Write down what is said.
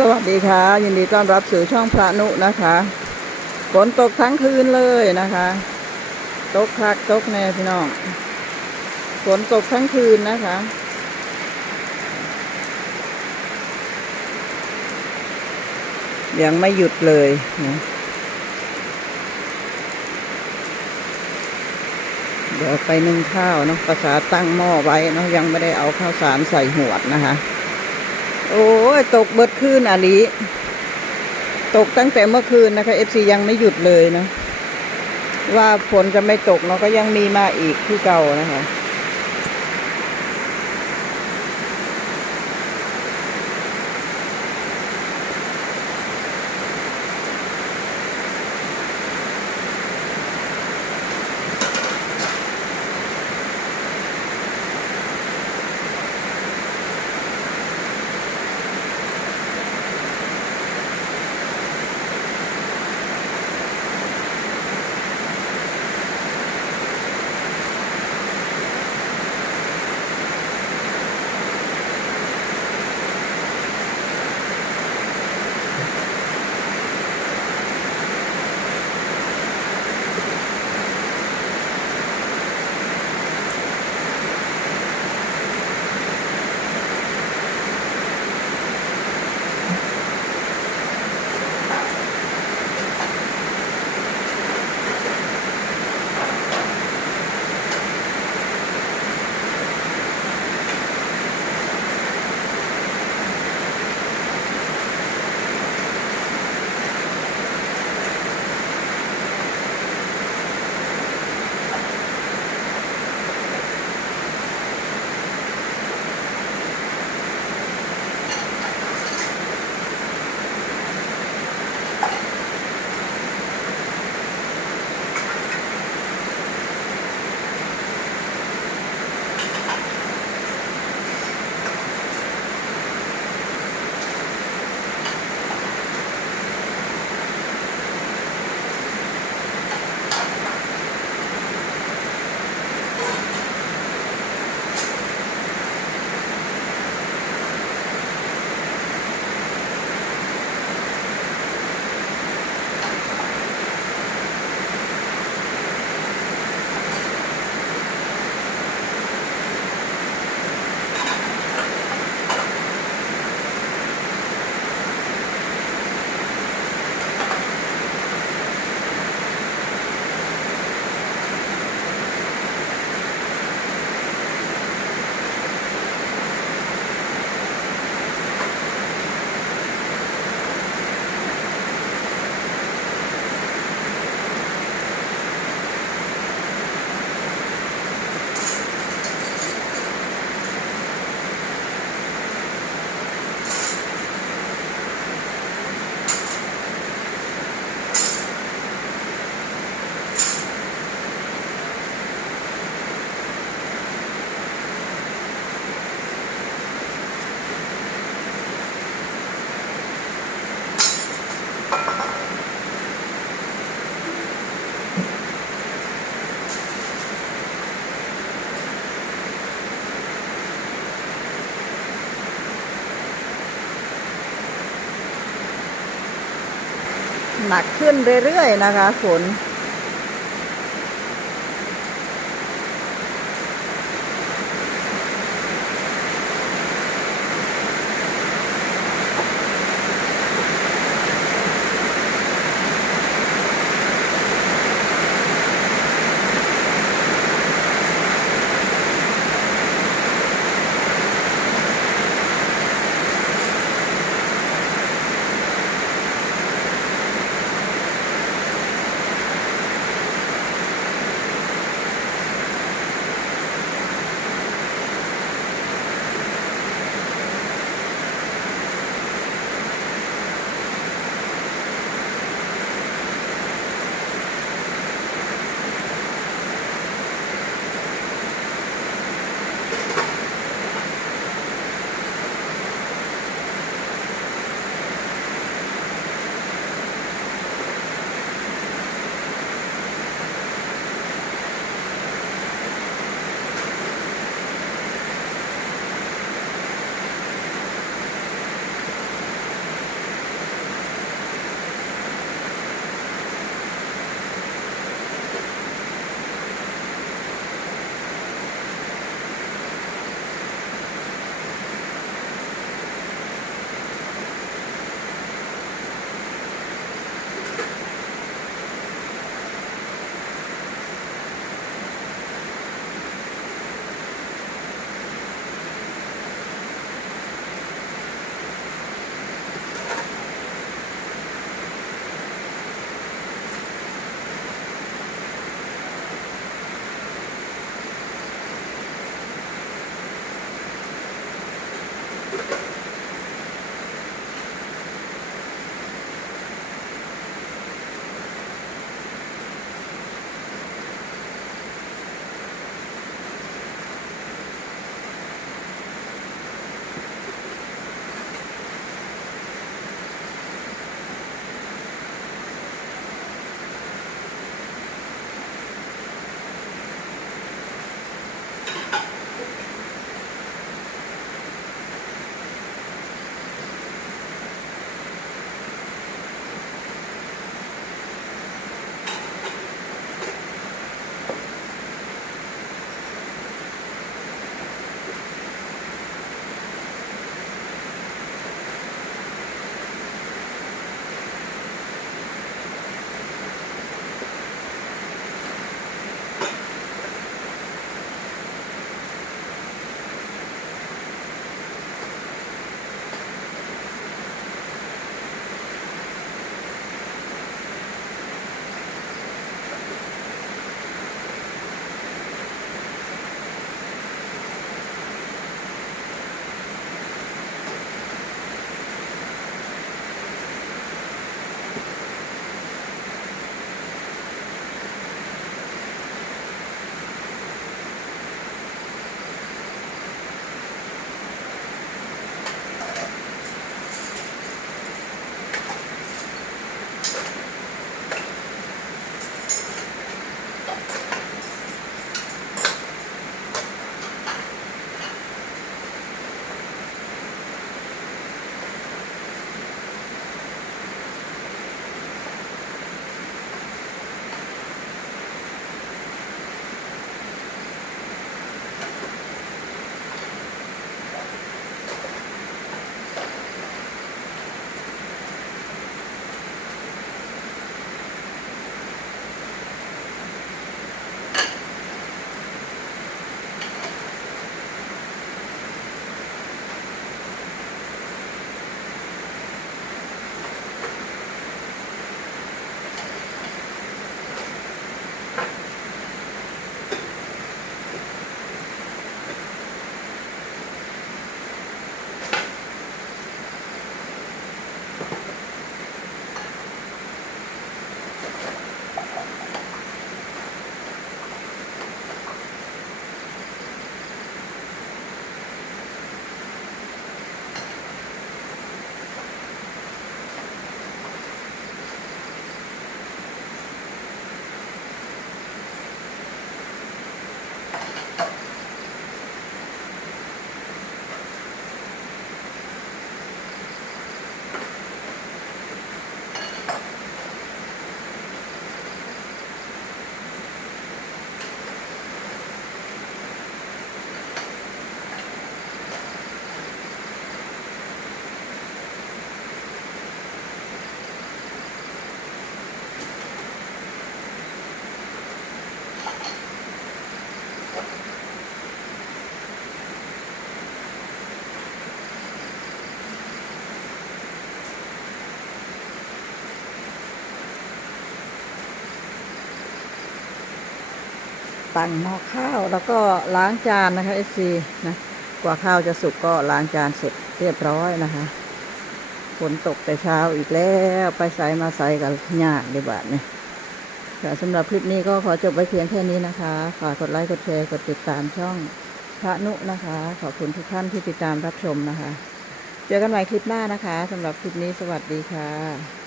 สวัสดีค่ะยินดีต้อนรับสู่ช่องพระนุนะคะฝนตกทั้งคืนเลยนะคะตกคักตกแน่พี่น้องฝนตกทั้งคืนนะคะยังไม่หยุดเลยนะเดี๋ยวไปนึ่งข้าวเนาะภาษาตั้งหม้อไว้เนาะยังไม่ได้เอาข้าวสารใส่หวดนะคะโอ้ยตกเบิดคืนอาลีตกตั้งแต่เมื่อคืนนะคะ FC ยังไม่หยุดเลยนะว่าฝนจะไม่ตกเนาะก็ยังมีมาอีกที่เก่านะคะหนักขึ้นเรื่อยๆนะคะฝน ตั้งหม้อข้าวแล้วก็ล้างจานนะคะเอฟซีนะกว่าข้าวจะสุกก็ล้างจานเสร็จเรียบร้อยนะคะฝนตกแต่เช้าอีกแล้วไปใส่มาใส่กับยากในบ้านเนี่ยค่ะสำหรับคลิปนี้ก็ขอจบไว้เพียงแค่นี้นะคะฝากกดไลค์กดแชร์กดติดตามช่องพระนุนะคะขอบคุณทุกท่านที่ติดตามรับชมนะคะเจอกันใหม่คลิปหน้านะคะสำหรับคลิปนี้สวัสดีค่ะ